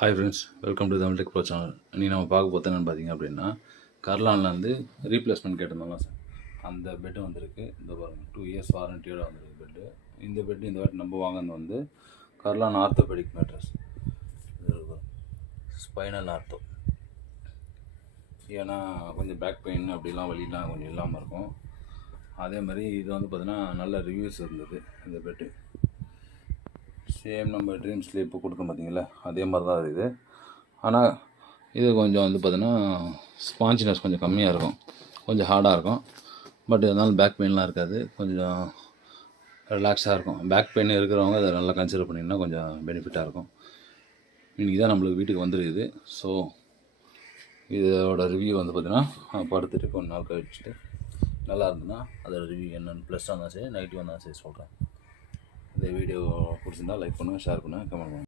Hi friends, welcome to Tamil tech bro channel. இன்றைக்கி நம்ம பார்க்க போகிறது என்னென்னு பார்த்தீங்க அப்படின்னா, கர்லானில் வந்து ரீப்ளேஸ்மெண்ட் கேட்டிருந்தாங்க சார். அந்த பெட்டு வந்திருக்கு. இந்த பாருங்கள், 2 இயர்ஸ் வாரண்டியோடு வந்திருக்கு பெட்டு. இந்த பெட்டு இந்த வாட்டி நம்ம வாங்கினது வந்து Kurlon orthopaedic mattress. Spinal ortho. ஏன்னா கொஞ்சம் பேக் பெயின் அப்படிலாம் வலிலாம் கொஞ்சம் இல்லாமல் இருக்கும். அதே மாதிரி இது வந்து பார்த்திங்கன்னா நல்ல ரிவ்யூஸ் இருந்தது இந்த பெட்டு. சேம் நம்ம ட்ரீம்ஸில் இப்போ கொடுத்தோம் பார்த்தீங்களா, அதே மாதிரி தான் இருக்குது. ஆனால் இது கொஞ்சம் வந்து பார்த்தீங்கன்னா ஸ்பாஞ்சினஸ் கொஞ்சம் கம்மியாக இருக்கும், கொஞ்சம் ஹார்டாக இருக்கும். பட் இருந்தாலும் பேக் பெயின்லாம் இருக்காது, கொஞ்சம் ரிலாக்ஸாக இருக்கும். பேக் பெயின் இருக்கிறவங்க அதை நல்லா கன்சிடர் பண்ணிங்கன்னா கொஞ்சம் பெனிஃபிட்டாக இருக்கும். இன்றைக்கி தான் நம்மளுக்கு வீட்டுக்கு வந்துருக்குது. ஸோ இதோட ரிவ்யூ வந்து பார்த்திங்கன்னா படுத்துட்டு கொஞ்ச நாள் கழிச்சுட்டு நல்லா இருந்ததுன்னா அதோட ரிவ்யூ என்னென்னு ப்ளஸ் இருந்தாலும் சரி நெகட்டிவ் இருந்தாலும் சரி சொல்கிறேன். இந்த வீடியோ பிடிச்சிருந்தா லைக் பண்ணுங்கள், ஷேர் பண்ணுங்கள், கமெண்ட் பண்ணுங்கள்.